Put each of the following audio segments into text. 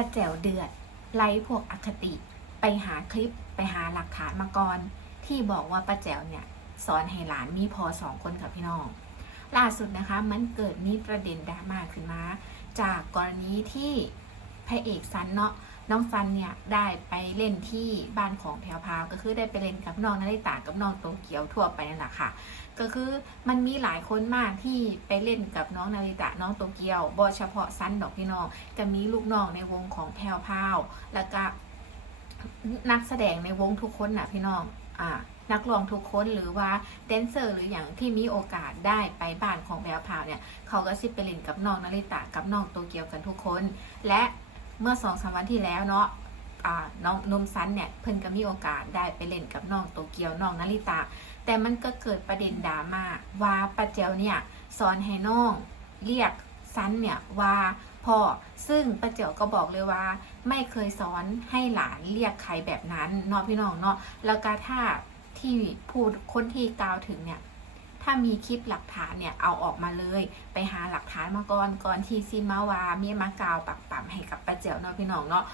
ป้าแจ๋วเดือด ไล่พวกอคติ ไปหาคลิปไปหาหลักฐานมาก่อน ที่บอกว่าป้าแจ๋วเนี่ย สอนให้หลานมีพอสองคนกับพี่น้อง ล่าสุดนะคะมันเกิดมีประเด็นดราม่าขึ้นมา จากกรณีที่พระเอกซันเนาะ น้องซันเนี่ยได้ไปเล่นที่บ้านของแพรวพาว ก็คือได้ไปเล่นกับน้องนาริตากับน้องโตเกียวทั่วไปนั่นแหละค่ะ ก็คือมันมีหลายคนมากที่ไปเล่นกับน้องนาริตะน้องโตเกียวบอเฉพาะซันดอกพี่น้องจะมีลูกน้องในวงของแพรวพาว แล้วก็นักแสดงในวงทุกคนน่ะพี่น้องอ่านักร้องทุกคนหรือว่าแดนเซอร์ หรืออย่างที่มีโอกาสได้ไปบ้านของแพรวพาวเนี่ย เขาก็สิไปเล่นกับน้องนาริตะกับน้องโตเกียวกันทุกคน และ เมื่อสองสามวันที่แล้วเนาะอ่าน้องนมซันเนี่ยเพิ่นก็มีโอกาสได้ไปเล่นกับน้องโตเกียวน้องนาริตะ แต่มันก็เกิดประเด็นดราม่าว่าป้าเจวเนี่ยสอนให้น้องเรียกซันเนี่ยว่าพ่อซึ่งป้าเจวก็บอกเลยว่า ไม่เคยสอนให้หลานเรียกใครแบบนั้นเนาะพี่น้องเนาะแล้วก็ถ้าที่พูดคนที่กล่าวถึงเนี่ย ถ้ามีคลิปหลักฐานเนี่ยเอาออกมาเลย ไปหาหลักฐานมาก่อนก่อนที่ซิมาวาเมียมากาวปักปั๊มให้กับป้าเจวเนาะพี่น้องเนาะ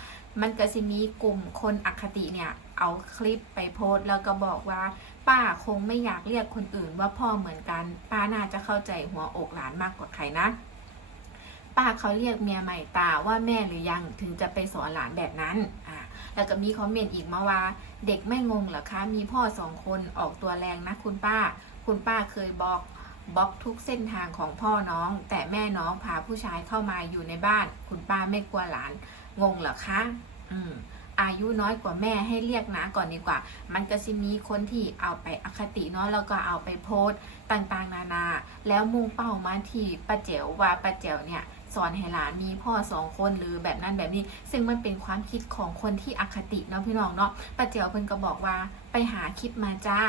มันก็จะมีกลุ่มคนอคติเนี่ย เอาคลิปไปโพสแล้วก็บอกว่า ป้าคงไม่อยากเรียกคนอื่นว่าพ่อเหมือนกัน ป้าน่าจะเข้าใจหัวอกหลานมากกว่าใครนะ ป้าเขาเรียกเมียใหม่ตาว่าแม่หรือยังถึงจะไปสอนหลานแบบนั้นอ่าแล้วก็มีคอมเมนต์อีกมาว่า เด็กไม่งงเหรอคะ มีพ่อสองคนออกตัวแรงนะคุณป้า คุณป้าเคยบอกบล็อกทุกเส้นทางของพ่อน้อง แต่แม่น้องพาผู้ชายเข้ามาอยู่ในบ้าน คุณป้าไม่กลัวหลาน งงเหรอคะอืมอายุน้อยกว่าแม่ให้เรียกนะก่อนดีกว่า มันก็จะมีคนที่เอาไปอคติเนาะแล้วก็เอาไปโพสต์ต่างๆ นานา แล้วมุ่งเป้ามาที่ป้าเจ๋วว่าป้าเจ๋วเนี่ยสอนให้หลานมีพ่อสองคนหรือแบบนั้นแบบนี้ ซึ่งมันเป็นความคิดของคนที่อคติเนาะพี่น้องเนาะป้าเจ๋วเพิ่นก็บอกว่าไปหาคลิปมาจ้า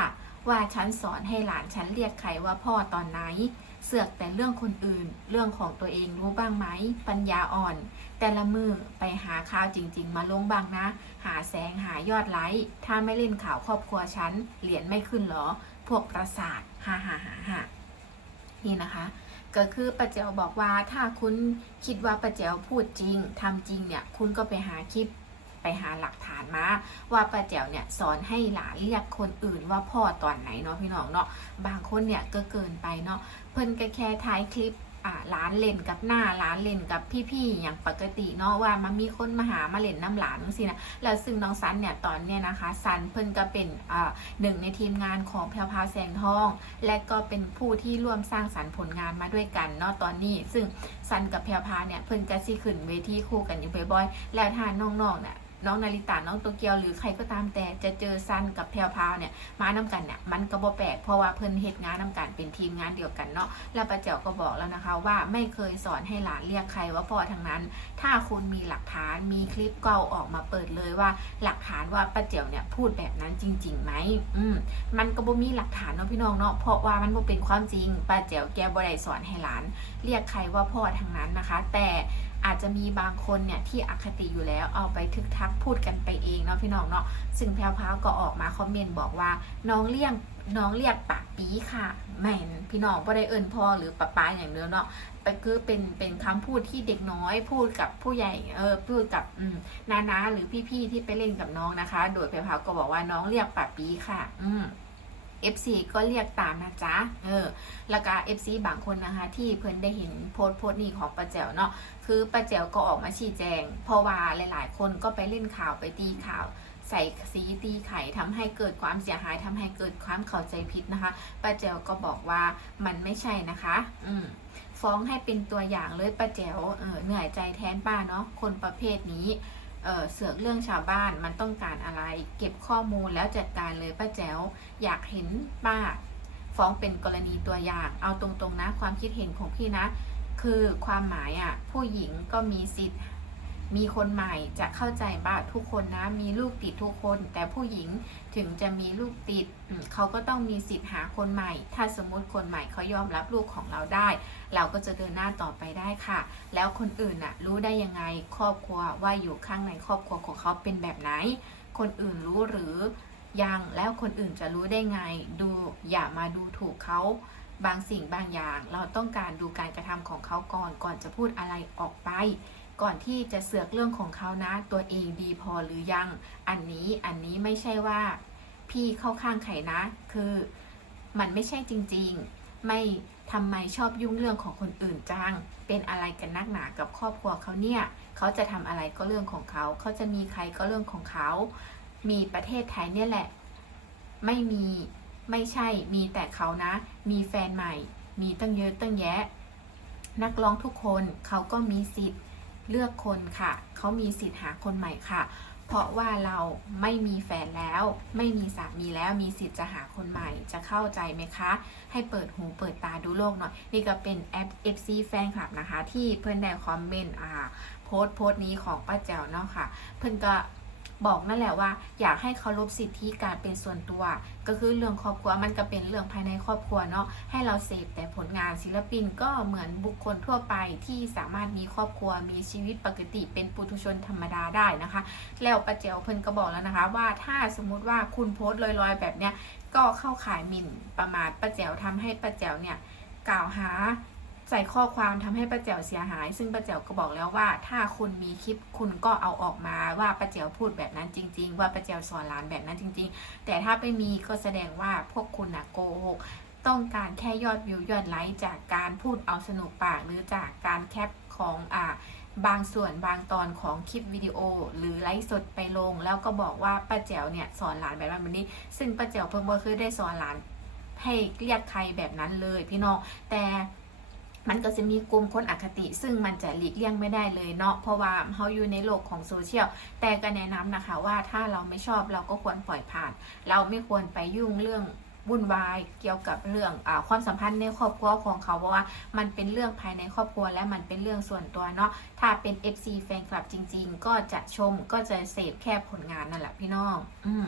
ว่าฉันสอนให้หลานฉันเรียกใครว่าพ่อตอนไหน เสือกแต่เรื่องคนอื่น เรื่องของตัวเองรู้บ้างไหม ปัญญาอ่อน แต่ละมือไปหาข่าวจริง ๆ มาลงบ้างนะ หาแสงหายอดไลค์ถ้าไม่เล่นข่าวครอบครัวฉันเหรียญไม่ขึ้นหรอ พวกประสาทฮ่าฮ่าฮ่าฮ่านี่นะคะก็คือป้าเจ๋วบอกว่าถ้าคุณคิดว่าป้าเจ๋วพูดจริงทำจริงเนี่ย คุณก็ไปหาคลิป ไปหาหลักฐานมาว่าป้าแจ๋วเนี่ยสอนให้หลานเรียกคนอื่นว่าพ่อตอนไหนเนาะพี่น้องเนาะบางคนเนี่ยก็เกินไปเนาะเพิ่นก็แค่ถ่ายคลิปอ่าร้านเล่นกับหน้าร้านเล่นกับพี่ๆอย่างปกติเนาะว่ามันมีคนมาหามาเล่นน้ำหลานสินะแล้วซึ่งน้องซันเนี่ยตอนเนี่ยนะคะซันเพิ่นก็เป็นอ่าหนึ่งในทีมงานของแพรวพราวแสงทอง และก็เป็นผู้ที่ร่วมสร้างสรรค์ผลงานมาด้วยกันเนาะตอนนี้ซึ่งซันกับแพรวพราวเนี่ยเพิ่นก็สิขึ้นเวทีคู่กันอยู่บ่อยๆแล้วถ้าน้องๆเนี่ย น้องนาริตาน้องโตเกียวหรือใครก็ตามแต่จะเจอซันกับแพรวพาวเนี่ยมานํกันเนี่ยมันก็บ่แปลกเพราะว่าเพิ่นเฮ็ดงานนํกันเป็นทีมงานเดียวกันเนาะแล้วป้าแจ๋วก็บอกแล้วนะคะ ว่าไม่เคยสอนให้หลานเรียกใครว่าพ่อทั้งนั้น ถ้าคุณมีหลักฐานมีคลิปเก่าออกมาเปิดเลยว่า หลักฐานว่าป้าแจ๋วเนี่ยพูดแบบนั้นจริงๆไหมอืมมันก็บ่มีหลักฐานเนาะพี่น้องเนาะเพราะว่ามันบ่เป็นความจริงป้าแจ๋วแกบ่ได้สอนให้หลาน เรียกใครว่าพ่อทั้งนั้นนะคะ แต่ อาจจะมีบางคนเนี่ยที่อคติอยู่แล้วเอาไปทึกทักพูดกันไปเองเนาะพี่น้องเนาะซึ่งแพรวพาวก็ออกมาคอมเมนต์บอกว่าน้องเรียกน้องเรียกปากปีค่ะแม่นพี่น้องบ่ได้เอินพ่อหรือป้าป้าอย่างเดียวเนาะไปคือเป็นเป็นคำพูดที่เด็กน้อย พูดกับผู้ใหญ่เออพูดกับอืมนานาหรือพี่ๆที่ไปเล่นกับน้องนะคะ โดยแพรวพาวก็บอกว่าน้องเรียกปากปีค่ะ อืม FC ก็เรียกตามนะจ๊ะ เออ แล้วก็ FC บางคนนะคะ ที่เพิ่นได้เห็นโพสต์โพสต์นี้ของป้าแจ๋วเนาะ คือป้าแจ๋วก็ออกมาชี้แจง เพราะว่าหลาย ๆ คนก็ไปเล่นข่าวไปตีข่าว ใส่สีตีไข่ทำให้เกิดความเสียหายทำให้เกิดความเข้าใจผิดนะคะ ป้าแจ๋วก็บอกว่ามันไม่ใช่นะคะ อืมฟ้องให้เป็นตัวอย่างเลยป้าแจ๋ว เออ เหนื่อยใจแทนป้าเนาะ คนประเภทนี้ เเสือกเรื่องชาวบ้านมันต้องการอะไร เก็บข้อมูลแล้วจัดการเลยป้าแจ๋วอยากเห็นป้าฟ้องเป็นกรณีตัวอย่างเอาตรงๆนะ ความคิดเห็นของพี่นะ คือความหมายอะผู้หญิงก็มีสิทธิ์ มีคนใหม่จะเข้าใจป้าทุกคนนะ มีลูกติดทุกคน แต่ผู้หญิงถึงจะมีลูกติดเขาก็ต้องมีสิทธิ์หาคนใหม่ ถ้าสมมติคนใหม่เขายอมรับลูกของเราได้ เราก็จะเดินหน้าต่อไปได้ค่ะ แล้วคนอื่นน่ะรู้ได้ยังไงครอบครัวว่าอยู่ข้างในครอบครัวของเขาเป็นแบบไหน คนอื่นรู้หรือยังแล้วคนอื่นจะรู้ได้ไง ดูอย่ามาดูถูกเขาบางสิ่งบางอย่าง เราต้องการดูการกระทำของเขาก่อนก่อนจะพูดอะไรออกไป ก่อนที่จะเสือกเรื่องของเขานะ ตัวเองดีพอหรือยัง อันนี้อันนี้ไม่ใช่ว่า พี่เข้าข้างใครนะ คือมันไม่ใช่จริง ๆ ไม่ทำไมชอบยุ่งเรื่องของคนอื่นจัง เป็นอะไรกันนักหนากับครอบครัวเขาเนี่ย เขาจะทำอะไรก็เรื่องของเขา เขาจะมีใครก็เรื่องของเขา มีประเทศไทยเนี่ยแหละ ไม่มีไม่ใช่มีแต่เขานะ มีแฟนใหม่ มีตั้งเยอะตั้งแยะ นักร้องทุกคนเขาก็มีสิทธิ์ เลือกคนค่ะ เขามีสิทธิ์หาคนใหม่ค่ะ เพราะว่าเราไม่มีแฟนแล้ว ไม่มีสามีแล้วมีสิทธิ์จะหาคนใหม่จะเข้าใจไหมคะ ให้เปิดหูเปิดตาดูโลกหน่อย นี่ก็เป็นแอป FC แฟนคลับนะคะ ที่เพื่อนได้คอมเมนต์อ่าโพสต์โพสต์นี้ของป้าแจ๋วเนาะค่ะ เพื่อนก็ บอกนั่นแหละว่า อยากให้เคารพสิทธิการเป็นส่วนตัว ก็คือเรื่องครอบครัวมันก็เป็นเรื่องภายในครอบครัวเนาะให้เราเสพแต่ผลงานศิลปินก็เหมือนบุคคลทั่วไปที่สามารถมีครอบครัวมีชีวิตปกติเป็นปุถุชนธรรมดาได้นะคะ แล้วป้าแจ๋วเพิ่นก็บอกแล้วนะคะ ว่าถ้าสมมุติว่าคุณโพสต์ลอยๆ แบบเนี้ยก็เข้าข่ายหมิ่นประมาทป้าแจ๋วทำให้ป้าแจ๋วเนี่ยกล่าวหา ใส่ข้อความทำให้ป้าแจ๋วเสียหาย ซึ่งป้าแจ๋วก็บอกแล้วว่า ถ้าคุณมีคลิปคุณก็เอาออกมาว่าป้าแจ๋วพูดแบบนั้นจริง ๆ ว่าป้าแจ๋วสอนหลานแบบนั้นจริง ๆ แต่ถ้าไม่มีก็แสดงว่าพวกคุณนะโกหกต้องการแค่ยอดวิวยอดไลค์จากการพูดเอาสนุกปากหรือจากการแคปของอ่าบางส่วนบางตอนของคลิปวิดีโอ หรือไลฟ์สดไปลง แล้วก็บอกว่าป้าแจ๋วเนี่ยสอนหลานแบบนั้นแบบนี้ ซึ่งป้าแจ๋วเพิ่งบ่เคยได้สอนหลานให้เรียกใครแบบนั้นเลยพี่น้องแต่ มันก็จะมีกลุ่มคนอคติ ซึ่งมันจะหลีกเลี่ยงไม่ได้เลยเนาะเพราะว่าเขาอยู่ในโลกของโซเชียลแต่ก็แนะนำนะคะว่าถ้าเราไม่ชอบเราก็ควรปล่อยผ่าน เราไม่ควรไปยุ่งเรื่อง วุ่นวายเกี่ยวกับเรื่องอความสัมพันธ์ในครอบครัวของเขาเพราะว่ามันเป็นเรื่องภายในครอบครัวและมันเป็นเรื่องส่วนตัวเนาะถ้าเป็น FC แฟนคลับจริง ๆ ก็จะชมก็จะเสพแค่ผลงานนั่นแหละพี่น้อง อืม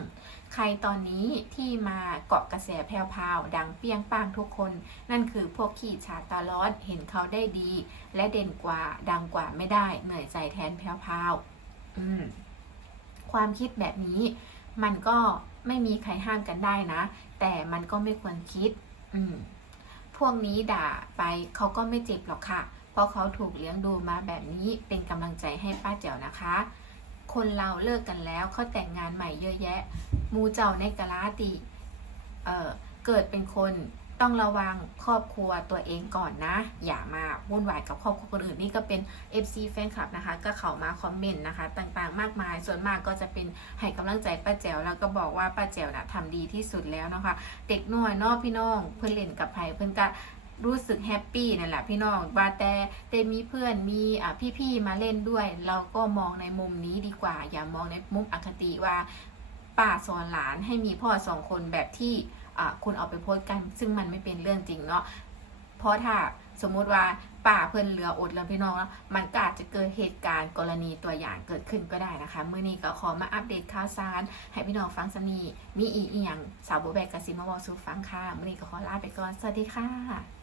ใครตอนนี้ที่มาเกาะกระแสแพรวๆดังเปี้ยงป้างทุกคน นั่นคือพวกขี้ฉาตาลอนเห็นเขาได้ดี และเด่นกว่าดังกว่าไม่ได้เหนื่อยใจแทนแพรวๆอืมความคิดแบบนี้มันก็ ไม่มีใครห้ามกันได้นะ แต่มันก็ไม่ควรคิด อืม พวกนี้ด่าไปเขาก็ไม่เจ็บหรอกค่ะ เพราะเขาถูกเลี้ยงดูมาแบบนี้เป็นกำลังใจให้ป้าแจ๋วนะคะ คนเราเลิกกันแล้วเขาแต่งงานใหม่เยอะแยะ มูเจ้าในกะลาติ เออเกิดเป็นคน ต้องระวังครอบครัวตัวเองก่อนนะ อย่ามาวุ่นวายกับครอบครัวคนอื่นนี่ก็เป็น FC แฟนคลับนะคะ ก็เข้ามาคอมเมนต์นะคะ ต่างๆ มากมาย ส่วนมากก็จะเป็นให้กำลังใจป้าแจ๋วแล้วก็บอกว่าป้าแจ๋วนะทำดีที่สุดแล้วนะคะ เด็กน้อยนอกพี่น้องเพื่อนเล่นกับไผเพื่อนก็รู้สึกแฮปปี้นั่นแหละพี่น้องว่าแต่แต่มีเพื่อนมีอะพี่ๆมาเล่นด้วย เราก็มองในมุมนี้ดีกว่า อย่ามองในมุมอคติว่าป้าสอนหลานให้มีพ่อสองคนแบบที่ คุณเอาไปโพสต์กัน ซึ่งมันไม่เป็นเรื่องจริงเนาะเพราะถ้าสมมุติว่าป่าเพิ่นเหลืออดแล้วพี่น้องแล้วมันก็อาจจะเกิดเหตุการณ์กรณีตัวอย่างเกิดขึ้นก็ได้นะคะเมื่อนี้ก็ขอมาอัปเดตข่าวสาร ให้พี่น้องฟังสนีมีอีกอย่างสาวโบแบกกสิมาบอกซูฟังค่ะมื่อนี้ก็ขอลาไปก่อน สวัสดีค่ะ